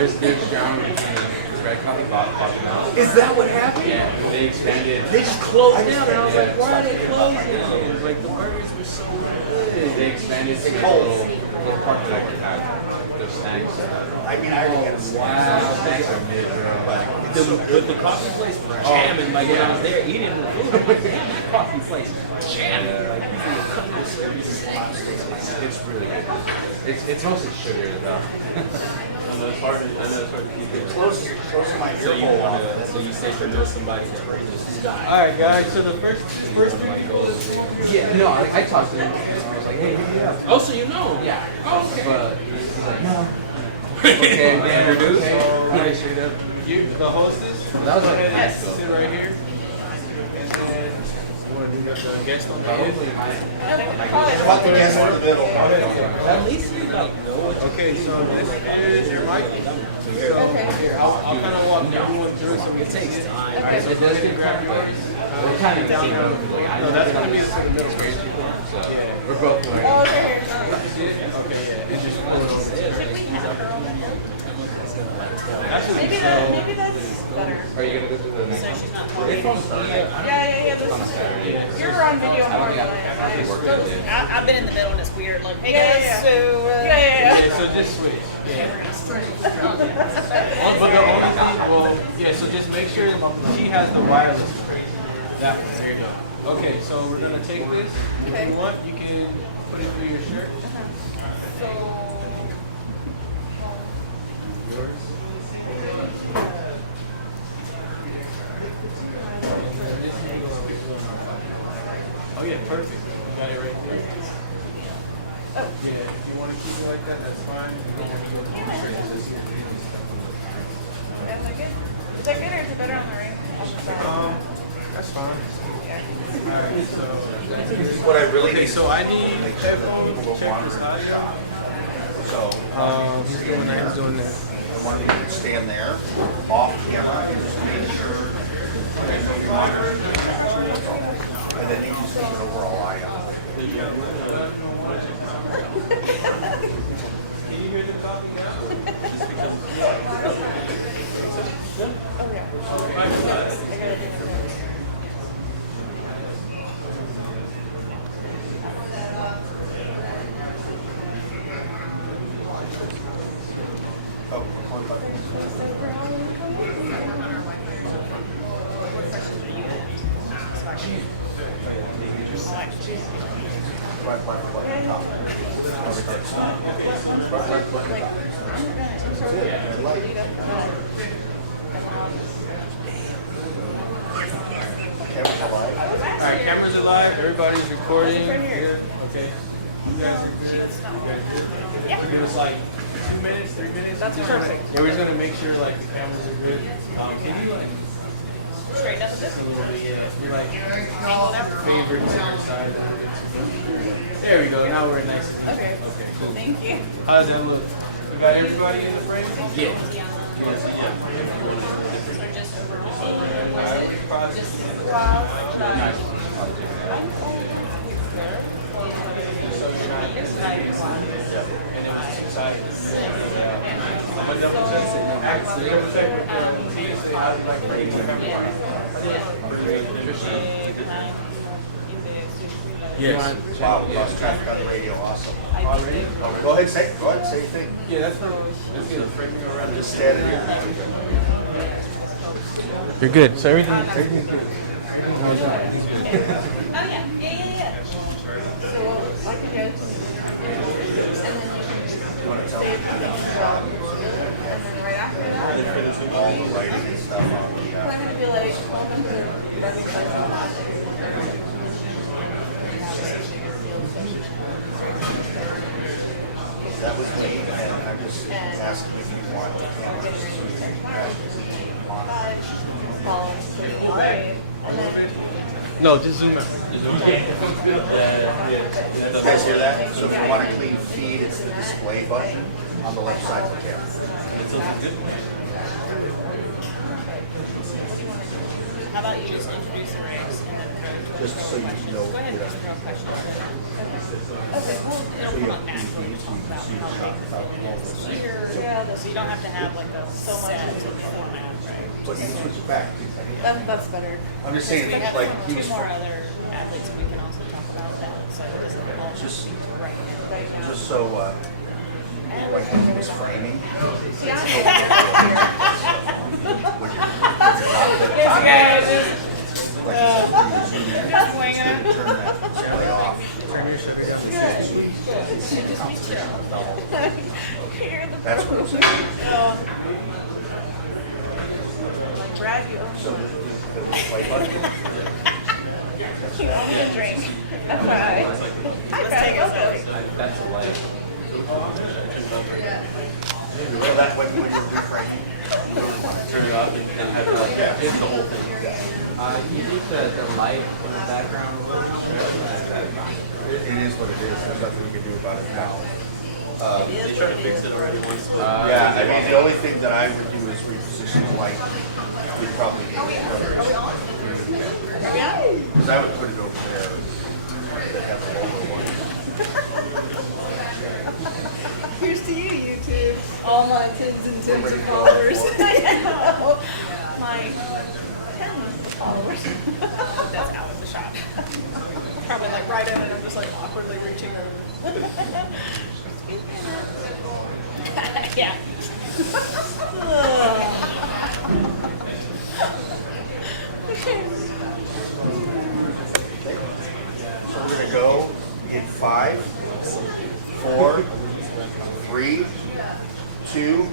There's drama between the red coffee bought them out. Is that what happened? Yeah, they expanded. They just closed down, and I was like, why are they closing? Like the burgers were so good. They expanded to a little part that I could have. Their snacks. I mean, I already got a Wow, snacks are mid, bro. But the coffee place was jamming. Like when I was there eating the food, I'm like, damn, that coffee place is jamming. Like people were cutting this service. It's really good. It's mostly sugar though. I know it's hard to keep it. close to my So you ear want hole. to, so you say for know somebody that just. Alright guys, so the first Yeah, no, I talked to him. I was like, hey, who do you have? oh, so you know him? Yeah. Oh, okay. But he's like, no. Okay, then introduce. Okay, straight up. You, the hostess. That was like Yes. Sit right here. And then what do you have the guest on the end? Put the guest in the middle. At least you like know what Okay, so this is your mic. So here, I'll kind of walk everyone through so we can take it. All right, so it go does ahead and get grab yours. We're kind of Down down there. now. No, that's gonna be the middle range. So we're both wearing. Oh, okay, here. Okay, yeah. It's just pulling over. Should we have her on the head? Actually, Maybe that's better. Are you gonna go to the next one? She's not Yeah. This you're on video more than I am. I've been in the middle and it's weird. Like, hey guys, so yeah, so just switch. Yeah. But the only thing, well, yeah, so just make sure she has the wireless straight. That one, there you go. Okay, so we're gonna take this. If you want, you can put it through your shirt. Yours. Oh yeah, perfect. You got it right there. Oh. Yeah, if you want to keep it like that, that's fine. You don't have to go through the shirt. Just Is that good or is it better on the right? that's fine. Alright, so What I really okay, need so I need headphones. people Check wander this in the out. shop. So He's doing that. He's doing that. I want you to stand there, off camera, and just make sure there's no wander. And then you just keep an overall eye on it. Can you hear them talking now? Oh, one button. Right button, button, top. Everything's done. Right button, top. That's it. Red light. Cameras alive. Alright, cameras are live. Everybody's recording. Here. Okay. You guys are good. You guys good? Give us like 2 minutes, 3 minutes. That's perfect. Yeah, we're just gonna make sure like the cameras are good. Can you like Straighten up a bit. a little bit? Yeah. You're like favorite center side. There we go. Now we're nice. And Okay. Okay. Cool. Thank you. How does that look? We got everybody in the frame? Yeah. Yes. Wow, lost traffic on the radio, awesome. Already? Go ahead, say your thing. Yeah, that's not that's good. Framing around. I'm just standing here. You're good. So everything's good. Oh yeah. So I can go to and then save and then right after that, All the writing and stuff on the, I'm gonna be like, welcome to Redlands Bicycle Classic. that was me, and I'm just asking if you want the camera to monitor. Follow the and then No, just zoom out. You guys hear that? So if you want a clean feed, it's the display button on the left side of the camera. How about you just introduce the race and then throw Just so you know. Go ahead and just throw questions. Okay, well, it'll come up naturally to talk about how big the field is. So you don't have to have like a set format, right? But you can switch it back. That's better. I'm just saying, We have like, he two was more other athletes we can also talk about that, so it doesn't all just speak to right now. just so, like, he was framing. Just winging it. Turn that display off. That's what I'm saying. Like Brad, you own So one. the white button. You owe me a drink. That's right. Hi, Brad. Welcome. That's a light. So that when you're reframing, you really want to Turn it off and have it like hit the whole thing. You need the light in the background. It is what it is. There's nothing we can do about it now. They tried to fix it already once. Yeah, I mean, the only thing that I would do is reposition the light. We'd probably need another. Because I would put it over there that has the logo one. Here's to you, YouTube. All my tens and tens of followers. I know. My 10 followers. That's out of the shot. Probably like right in and I'm just like awkwardly reaching over. Yeah. So we're gonna go in 5, 4, 3, 2.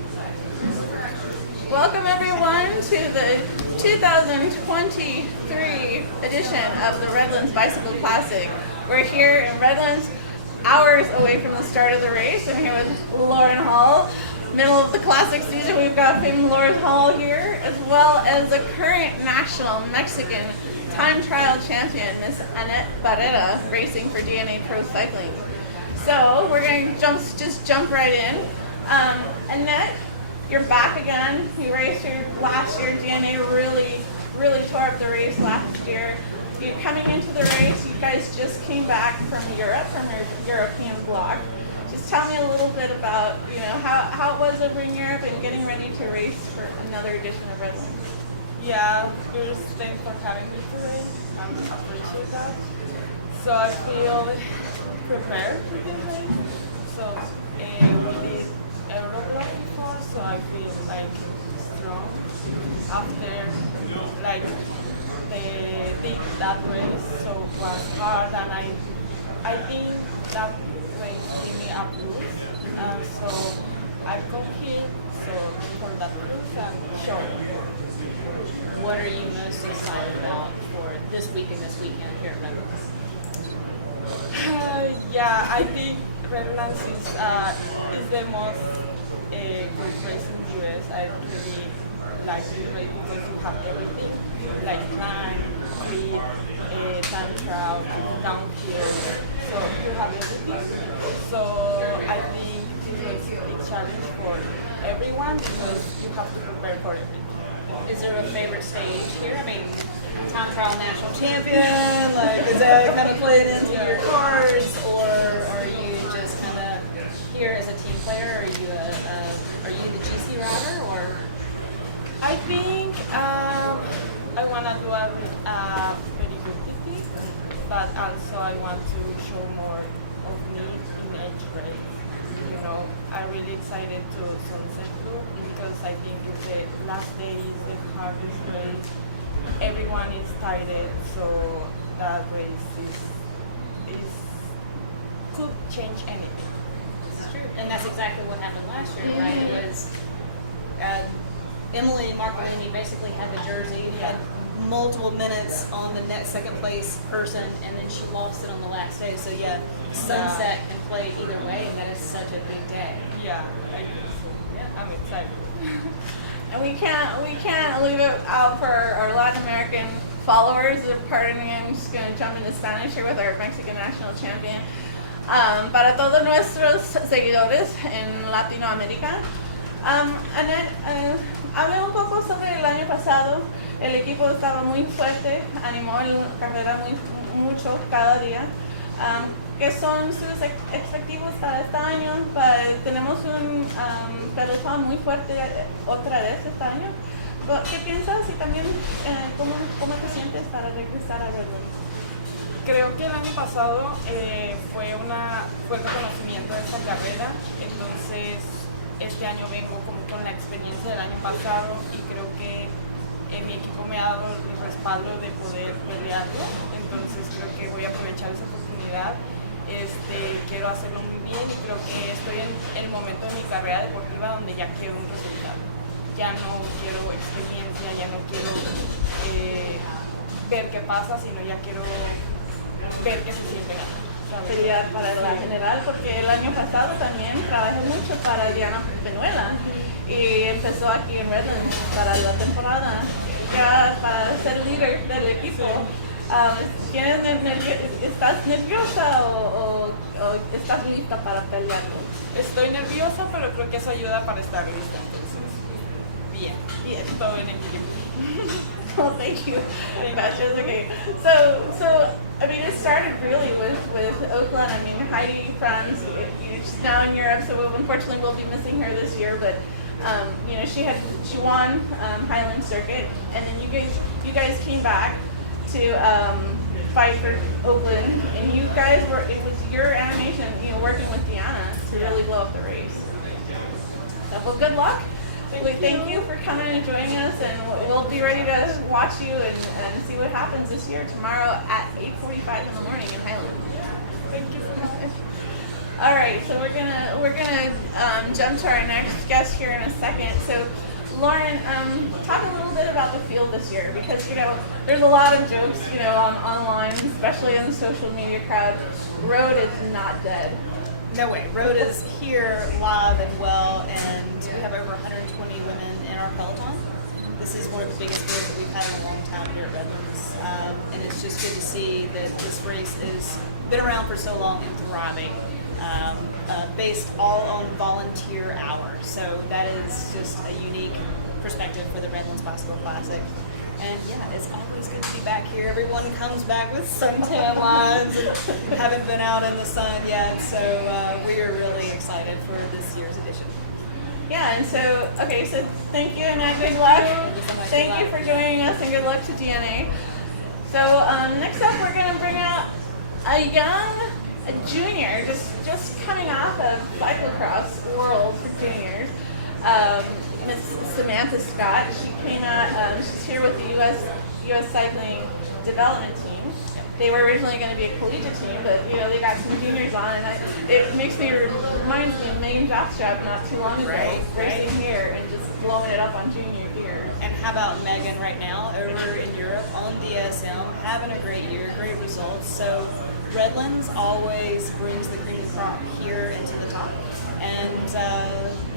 Welcome everyone to the 2023 edition of the Redlands Bicycle Classic. We're here in Redlands, hours away from the start of the race. I'm here with Lauren Hall. Middle of the classic season, we've got famed Lauren Hall here, as well as the current national Mexican time trial champion, Miss Annette Barrera, racing for DNA Pro Cycling. So we're going to just jump right in. Annette, you're back again. You raced here last year. DNA really tore up the race last year. You're coming into the race. You guys just came back from Europe, from your European block. Just tell me a little bit about, how it was over in Europe and getting ready to race for another edition of Redlands. Yeah, first thanks for having me today. I appreciate that. So I feel prepared for this race. So we did Euroblock before, so I feel like strong. After like they did that race, so it was hard, and I think that race gave me a boost. So I come here for that boost and show. What are you most excited about for this week and this weekend here at Redlands? Yeah, I think Redlands is the most good race in the US. I really like this race because you have everything, like climb, speed, time trial, downhill. So you have everything. So I think this is a challenge for everyone because you have to prepare for everything. Is there a favorite stage here? I mean, time trial national champion, like is that kind of played into your cards, or are you just kind of here as a team player? Are you the GC rider, or? I think I want to do a very good TT, but also I want to show more of me in each race. I'm really excited to Sunset Loop because I think it's the last day is the hardest race. Everyone is tired, so that race could change anything. It's true, and that's exactly what happened last year, right? It was Emily Marcolini basically had the jersey, had multiple minutes on the next second place person, and then she lost it on the last day. So yeah, sunset can play either way, and that is such a big day. Yeah, I think so. Yeah, I'm excited. And we can't leave it out for our Latin American followers. Pardon me, I'm just going to jump into Spanish here with our Mexican national champion. Para todos nuestros seguidores en Latinoamérica, Annette, hablé un poco sobre el año pasado. El equipo estaba muy fuerte, animó la carrera mucho cada día. ¿Qué son sus expectativos para este año? Tenemos un pelotón muy fuerte otra vez este año. ¿Qué piensas y también cómo te sientes para regresar a Redlands? Creo que el año pasado fue el reconocimiento de esta carrera, entonces este año vengo como con la experiencia del año pasado y creo que mi equipo me ha dado el respaldo de poder pelearlo, entonces creo que voy a aprovechar esa oportunidad. Quiero hacerlo muy bien y creo que estoy en el momento de mi carrera deportiva donde ya quiero un resultado. Ya no quiero experiencia, ya no quiero ver qué pasa, sino ya quiero ver qué se siente ganar. Pelear para la general, porque el año pasado también trabajé mucho para Diana Penuela y empezó aquí en Redlands para la temporada, ya para ser líder del equipo. ¿Estás nerviosa o estás lista para pelearlo? Estoy nerviosa, pero creo que eso ayuda para estar lista, entonces bien, todo en equipo. Well, thank you. Gotcha. Okay. So I mean, it started really with Oakland. I mean, Heidi, Franz, she's now in Europe, so unfortunately we'll be missing her this year. But she won Highland Circuit, and then you guys came back to fight for Oakland, and it was your animation, working with Deanna to really blow up the race. So, well, good luck. We thank you for coming and joining us, and we'll be ready to watch you and see what happens this year tomorrow at 8:45 in the morning in Highland. Thank you so much. All right, so we're gonna jump to our next guest here in a second. So, Lauren, talk a little bit about the field this year, because there's a lot of jokes online, especially in the social media crowd. Road is not dead. No way. Road is here, live and well, and we have over 120 women in our peloton. This is one of the biggest fields that we've had in a long time here at Redlands, and it's just good to see that this race has been around for so long and thriving, based all on volunteer hours. So that is just a unique perspective for the Redlands Bicycle Classic. And yeah, it's always good to be back here. Everyone comes back with suntan lines and haven't been out in the sun yet, so we are really excited for this year's edition. Yeah, and so thank you, and good luck. Thank you for joining us, and good luck to DNA. So next up, we're going to bring out a junior, just coming off of cyclocross world for juniors. Miss Samantha Scott. She came out. She's here with the U.S. Cycling Development Team. They were originally going to be a collegiate team, but they got some juniors on, and it reminds me of Megan Jockstrap not too long ago, racing here and just blowing it up on junior gear. And how about Megan right now over in Europe on DSM, having a great year, great results. So Redlands always brings the cream crop here into the top. And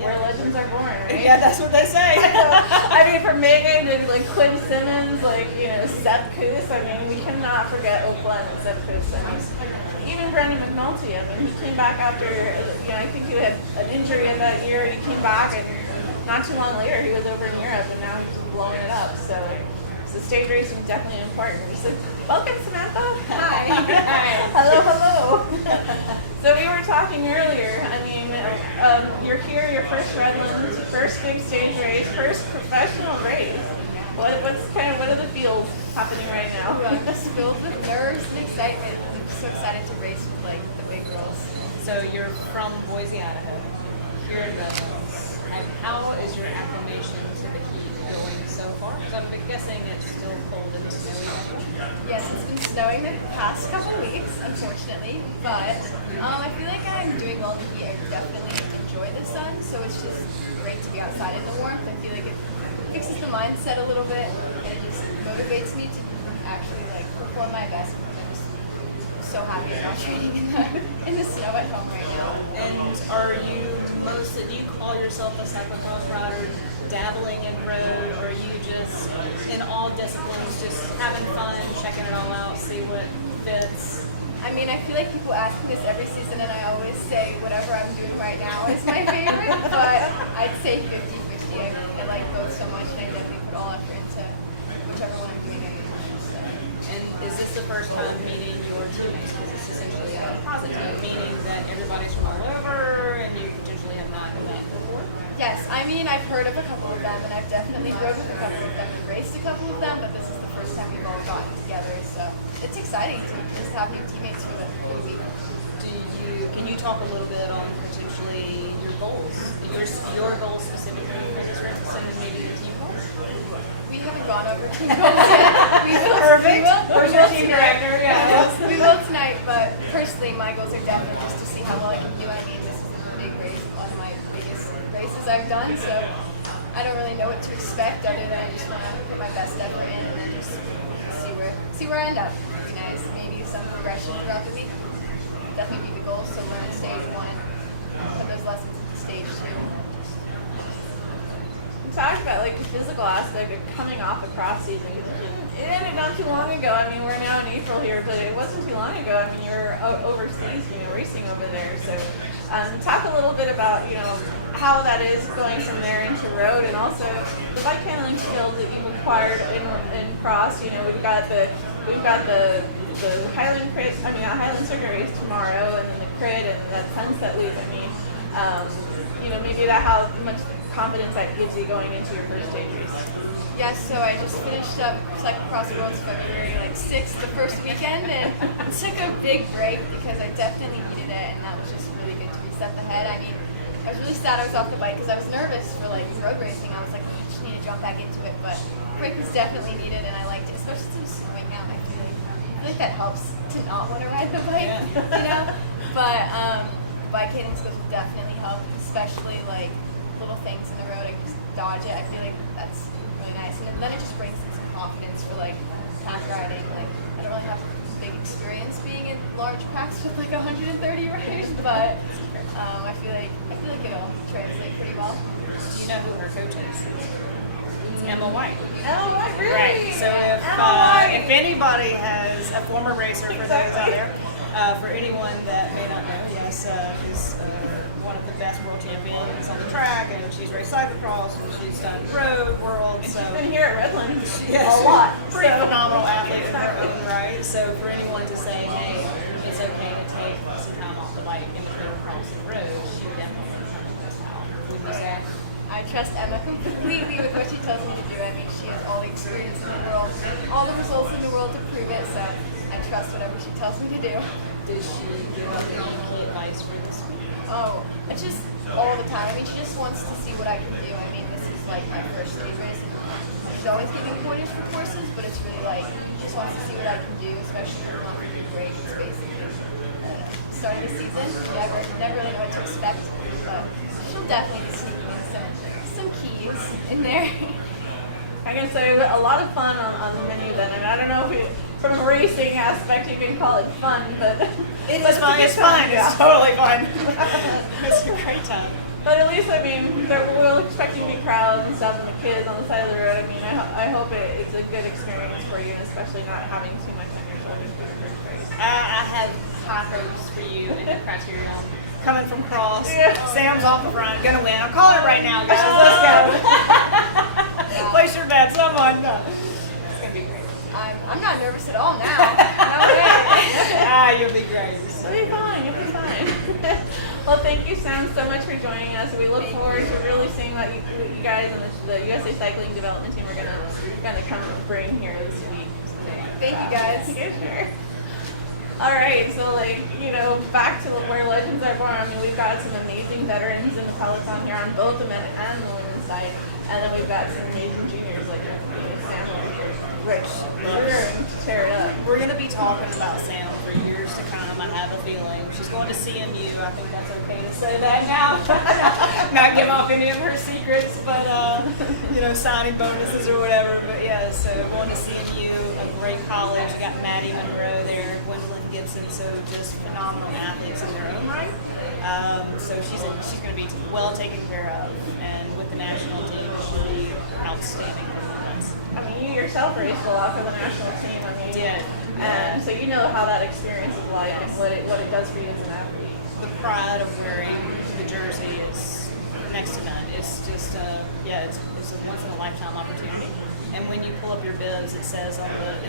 where legends are born, right? Yeah, that's what they say. I mean, for Megan and Quinn Simmons, Seth Coos, we cannot forget Oakland and Seth Coos. Even Brendan McNulty, he came back after, I think he had an injury in that year, and he came back, and not too long later, he was over in Europe, and now he's just blowing it up. So stage racing is definitely important. So, welcome, Samantha. Hi. Hello. So we were talking earlier. You're here, your first Redlands, first big stage race, first professional race. What are the feels happening right now? Well, just filled with nerves and excitement. I'm so excited to race with the big girls. So you're from Boise, Idaho, here in Redlands. And how is your acclimation to the heat going so far? Because I'm guessing it's still cold and snowy. Yes, it's been snowing the past couple of weeks, unfortunately, but I feel like I'm doing well in the heat. I definitely enjoy the sun, so it's just great to be outside in the warmth. I feel like it fixes the mindset a little bit, and it just motivates me to actually perform my best. I'm just so happy I'm not training in the snow at home right now. And do you call yourself a cyclocross rider, dabbling in road, or are you just in all disciplines, just having fun, checking it all out, see what fits? I mean, I feel like people ask me this every season, and I always say whatever I'm doing right now is my favorite, but I'd say 50-50. I like both so much, and I definitely put all effort into whichever one I'm doing every time. So. And is this the first time meeting your teammates? Because it's essentially a positive, meaning that everybody's from all over and you potentially have not met before? Yes, I mean, I've heard of a couple of them, and I've definitely rode with a couple of them and raced a couple of them, but this is the first time we've all gotten together, so it's exciting to just have new teammates for the week. Can you talk a little bit on potentially your goals? Your goals specifically for this race and maybe the team goals? We haven't gone over team goals yet. We will. Perfect. We will Team tonight. director, yeah. We will tonight, but personally, my goals are definitely just to see how well I can do. I mean, this is a big race, one of my biggest races I've done, so I don't really know what to expect other than I just want to put my best effort in and then just see where I end up. It'd be nice, maybe some progression throughout the week. Definitely be the goal, so learn stage 1 and put those lessons into stage 2. We talked about like the physical aspect of coming off a cross season. It ended not too long ago. I mean, we're now in April here, but it wasn't too long ago. I mean, you were overseas, racing over there. So, talk a little bit about how that is going from there into road, and also the bike handling skills that you've acquired in cross. We've got the Highland crit. I mean, a Highland circuit race tomorrow, and then the crit and that sunset loop. I mean, maybe how much confidence that gives you going into your first stage race. Yes, so I just finished up Cyclocross Worlds February 6th, the first weekend, and took a big break because I definitely needed it, and that was just really good to reset the head. I mean, I was really sad I was off the bike because I was nervous for road racing. I was like, I just need to jump back into it, but break was definitely needed, and I liked it, especially since it's snowing out. I feel like that helps to not want to ride the bike, But bike hitting skills will definitely help, especially little things in the road. I can just dodge it. I feel like that's really nice, and then it just brings in some confidence for pack riding. I don't really have big experience being in large packs with 130 riders, but I feel like it'll translate pretty well. Do you know who her coach is? It's Emma White. Oh, really? Right. So if anybody has a former racer for those out there, for anyone that may not know, yes, is one of the best world champions on the track, and she's raced cyclocross, and she's done road world. So she's been here at Redlands yes, a lot. Pretty phenomenal athlete in her own right. So for anyone to say, hey, it's okay to take some time off the bike in between crossing the road, she would definitely come to this out. Would you say? I trust Emma completely with what she tells me to do. I mean, she has all the experience in the world, all the results in the world to prove it, so I trust whatever she tells me to do. Did she give up any key advice for this week? Oh, it's just all the time. I mean, she just wants to see what I can do. I mean, this is my first stage race. She's always giving pointers for courses, but it's really she just wants to see what I can do, especially when I'm on the break. It's basically starting the season. Never really know what to expect, but she'll definitely be sneaking in some keys in there. I can say a lot of fun on the menu then. I mean, I don't know if from a racing aspect you can call it fun, but it's fun. It's fun. It's totally fun. It's a great time. But at least, I mean, we'll expecting big crowds and stuff, and the kids on the side of the road. I mean, I hope it's a good experience for you, and especially not having too much on your shoulders for your first race. I have high hopes for you and your criterion. Coming from cross, Sam's off the front, gonna win. I'm calling it right now, guys. Let's go. Place your bets, someone. No. It's gonna be great. I'm not nervous at all now. No way. You'll be great. You'll be fine. You'll be fine. Well, thank you, Sam, so much for joining us. We look forward to really seeing what you guys and the USA Cycling Development Team are gonna come bring here this week. Thank you, guys. Yeah, sure. All right, so back to where legends are born. I mean, we've got some amazing veterans in the peloton here on both the men and the women's side, and then we've got some amazing juniors like Sam over here, Rich, to tear it up. We're gonna be talking about Sam for years to come. I have a feeling she's going to CMU. I think that's okay to say that now. Not give off any of her secrets, but signing bonuses or whatever. But yeah, so going to CMU, a great college. We got Maddie Monroe there, Gwendolyn Gibson, so just phenomenal athletes in their own right. So she's going to be well taken care of, and with the national team, it should be outstanding performance. I mean, you yourself raced a lot for the national team. I mean, did. And so you know how that experience is like and what it does for you as an athlete. The pride of wearing the jersey is next to none. It's just it's a once in a lifetime opportunity. And when you pull up your bibs, it says in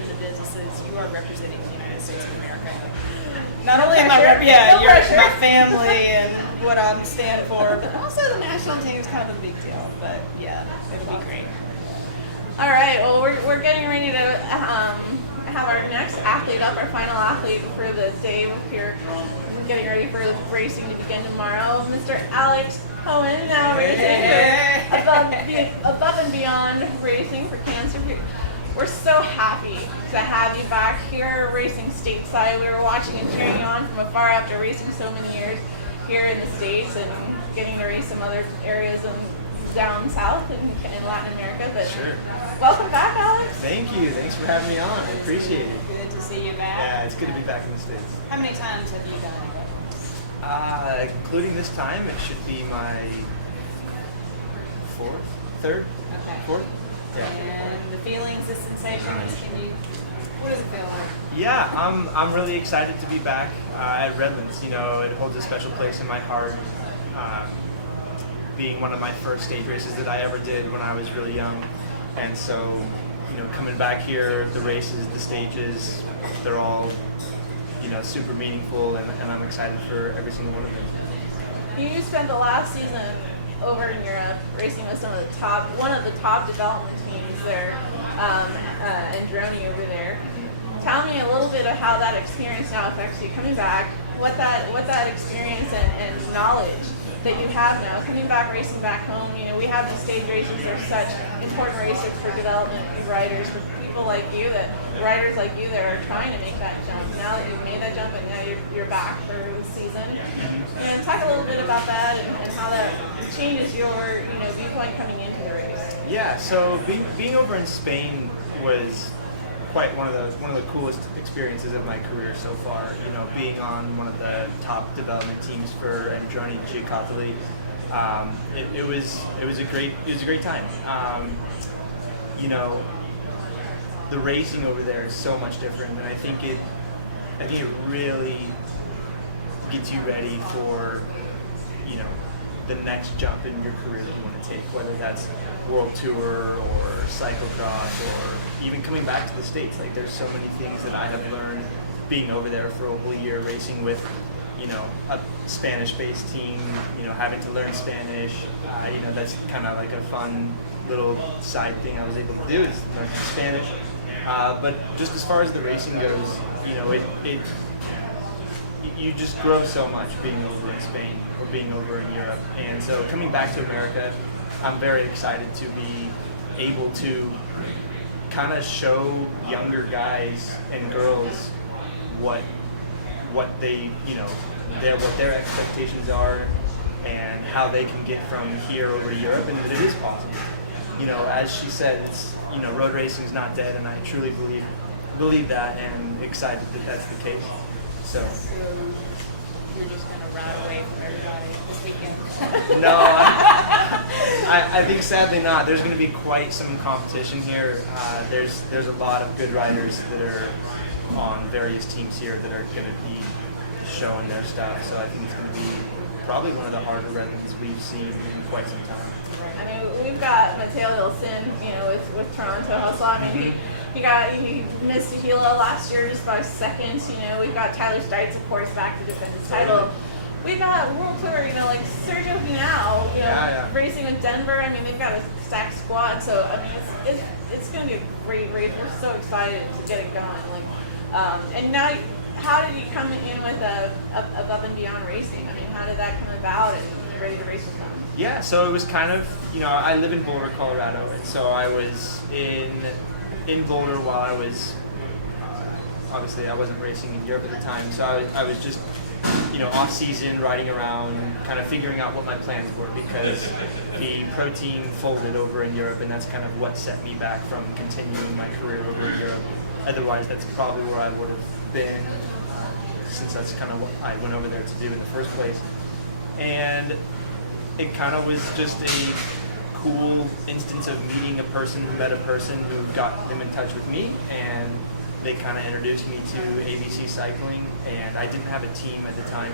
the bibs, it says you are representing the United States of America. Not only am I my family and what I'm standing for, but also the national team is kind of a big deal. But yeah, it'll be great. All right, well, we're getting ready to have our next athlete up, our final athlete for the day here. We're getting ready for the racing to begin tomorrow. Mr. Alex Hoehn, now racing for above and beyond racing for cancer. We're so happy to have you back here racing stateside. We were watching and cheering you on from afar after racing so many years here in the States and getting to race some other areas and down south in Latin America. But Sure. welcome back, Alex. Thank you. Thanks for having me on. I appreciate it. Good to see you back. Yeah, it's good to be back in the States. How many times have you done it? Including this time, it should be my third? Okay. Fourth? Yeah. And the feelings, the sensations, what does it feel like? Yeah, I'm really excited to be back at Redlands. You know, it holds a special place in my heart. Being one of my first stage races that I ever did when I was really young. And so, you know, coming back here, the races, the stages, they're all, you know, super meaningful, and I'm excited for every single one of them. You spent the last season over in Europe racing with one of the top development teams there, Androni over there. Tell me a little bit of how that experience now affects you coming back, what that experience and knowledge that you have now, coming back, racing back home. You know, we have these stage races, they're such important races for development riders, for people like you, riders like you that are trying to make that jump. Now that you've made that jump and now you're back for the season. And talk a little bit about that and how that changes your, you know, viewpoint coming into the race. Yeah, so being over in Spain was quite one of the coolest experiences of my career so far. You know, being on one of the top development teams for Androni Giocattoli, it was a great time. You know, the racing over there is so much different, and I think it really gets you ready for, you know, the next jump in your career that you want to take, whether that's World Tour or cyclocross or even coming back to the States. Like, there's so many things that I have learned being over there for a whole year, racing with, you know, a Spanish-based team, you know, having to learn Spanish. You know, that's kind of like a fun little side thing I was able to do, is learn Spanish. But just as far as the racing goes, you know, you just grow so much being over in Spain or being over in Europe. And so coming back to America, I'm very excited to be able to kind of show younger guys and girls what they, you know, what their expectations are and how they can get from here over to Europe, and that it is possible. You know, as she said, it's, you know, road racing is not dead, and I truly believe that, and excited that that's the case. So you're just going to ride away from everybody this weekend? No, I think sadly not. There's going to be quite some competition here. There's a lot of good riders that are on various teams here that are going to be showing their stuff. So I think it's going to be probably one of the harder Redlands we've seen in quite some time. I mean, we've got Mateo Ilson, you know, with Toronto Hustle. I mean, he missed a Gila last year just by seconds. You know, we've got Tyler Stites, of course, back to defend his title. We've got World Tour, you know, like Sergio Hinao, you know, racing with Denver. I mean, they've got a stacked squad. So, I mean, it's going to be a great race. We're so excited to get it going. Like, and now, how did you come in with above and beyond racing? I mean, how did that come about and ready to race with them? Yeah, so it was kind of, you know, I live in Boulder, Colorado, and so I was in Boulder while I was, obviously I wasn't racing in Europe at the time, so I was just, you know, off season, riding around, kind of figuring out what my plans were, because the pro team folded over in Europe, and that's kind of what set me back from continuing my career over in Europe. Otherwise, that's probably where I would have been, since that's kind of what I went over there to do in the first place. And it kind of was just a cool instance of meeting a person who met a person who got them in touch with me, and they kind of introduced me to ABC cycling, and I didn't have a team at the time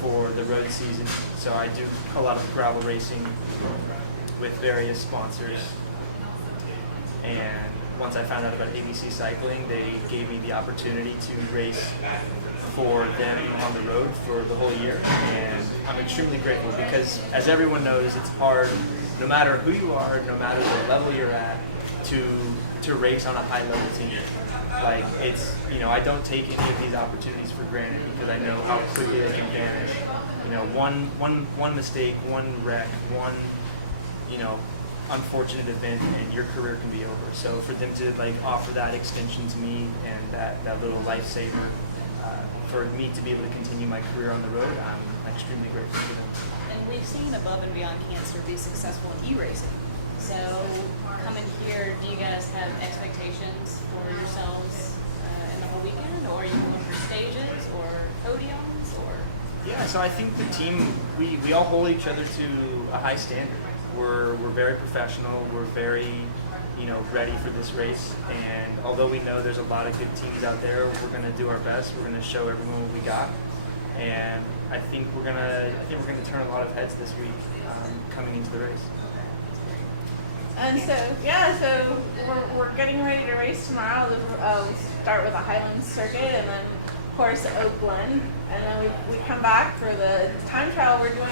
for the road season, so I do a lot of gravel racing with various sponsors. And once I found out about ABC cycling, they gave me the opportunity to race for them on the road for the whole year, and I'm extremely grateful because, as everyone knows, it's hard, no matter who you are, no matter the level you're at, to race on a high level team. Like, it's, you know, I don't take any of these opportunities for granted because I know how quickly they can vanish. You know, one mistake, one wreck, one, you know, unfortunate event, and your career can be over. So for them to like offer that extension to me and that little lifesaver, for me to be able to continue my career on the road, I'm extremely grateful for them. And we've seen Above and Beyond Cancer be successful in e-racing. So coming here, do you guys have expectations for yourselves in the whole weekend, or are you going for stages or podiums, or? Yeah, so I think the team, we all hold each other to a high standard. We're very professional. We're very, you know, ready for this race. And although we know there's a lot of good teams out there, we're going to do our best. We're going to show everyone what we got. And I think we're going to turn a lot of heads this week coming into the race. And so, yeah, so we're getting ready to race tomorrow. We'll start with a Highlands circuit, and then, of course, Oak Glen. And then we come back for the time trial. We're doing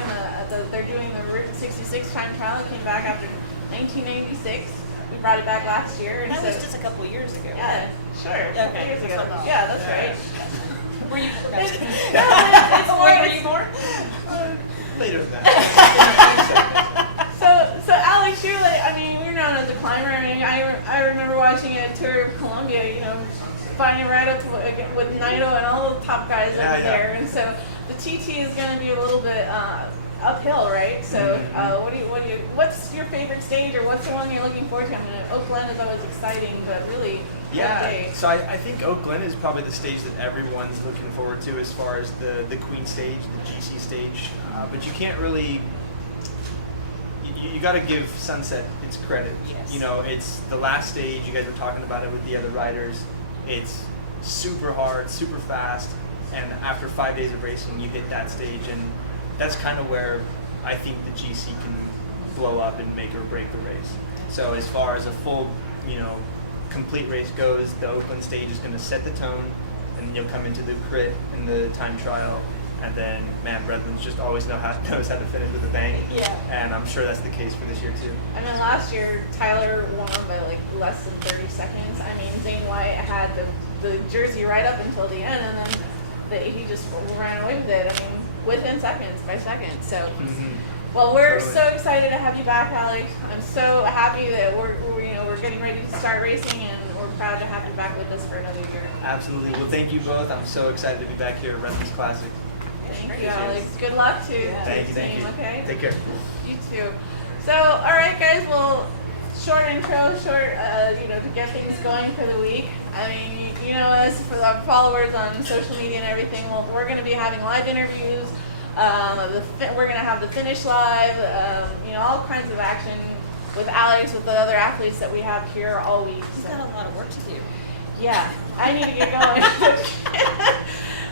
they're doing the Route 66 time trial. It came back after 1986. We brought it back last year. And That so, was just a couple of years ago. yeah, sure. A couple Okay. years ago. Yeah, that's right. Were you? Were you more? Later than that. So Alex, you're like, I mean, you're known as a climber. I mean, I remember watching a Tour of Colombia, you know, finding right up with Naito and all the top guys over there. And so the TT is going to be a little bit uphill, right? So what's your favorite stage, or what's the one you're looking forward to? I mean, Oak Glen is always exciting, but really, Yeah, so I think Oak Glen is probably the stage that everyone's looking forward to as far as the Queen stage, the GC stage. But you can't really, you got to give Sunset its credit. Yes. You know, it's the last stage. You guys were talking about it with the other riders. It's super hard, super fast, and after 5 days of racing, you hit that stage, and that's kind of where I think the GC can blow up and make or break the race. So as far as a full, you know, complete race goes, the Oakland stage is going to set the tone, and then you'll come into the crit and the time trial, and then, man, Redlands just always knows how to finish with a bang. Yeah. And I'm sure that's the case for this year too. I mean, last year Tyler won by like less than 30 seconds. I mean, Zane White had the jersey right up until the end, and then he just ran away with it. I mean, within seconds, by seconds. So, well, we're Totally. so excited to have you back, Alex. I'm so happy that we're getting ready to start racing, and we're proud to have you back with us for another year. Absolutely. Well, thank you both. I'm so excited to be back here at Redlands Classic. Thank you, Alex. Good luck to Thank the you. team. Okay. Take care. You too. So, all right, guys. Well, short intro, to get things going for the week. I mean, you know us, for our followers on social media and everything. Well, we're going to be having live interviews. We're going to have the finish live. All kinds of action with Alex, with the other athletes that we have here all week. You've got a lot of work to do. Yeah, I need to get going.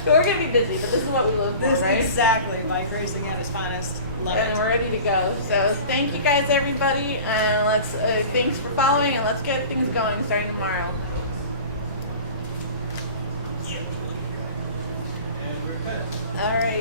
So we're going to be busy, but this is what we live for, This right? is exactly bike racing at its finest. Love And it. we're ready to go. So thank you guys, everybody, and thanks for following, and let's get things going starting tomorrow. All right.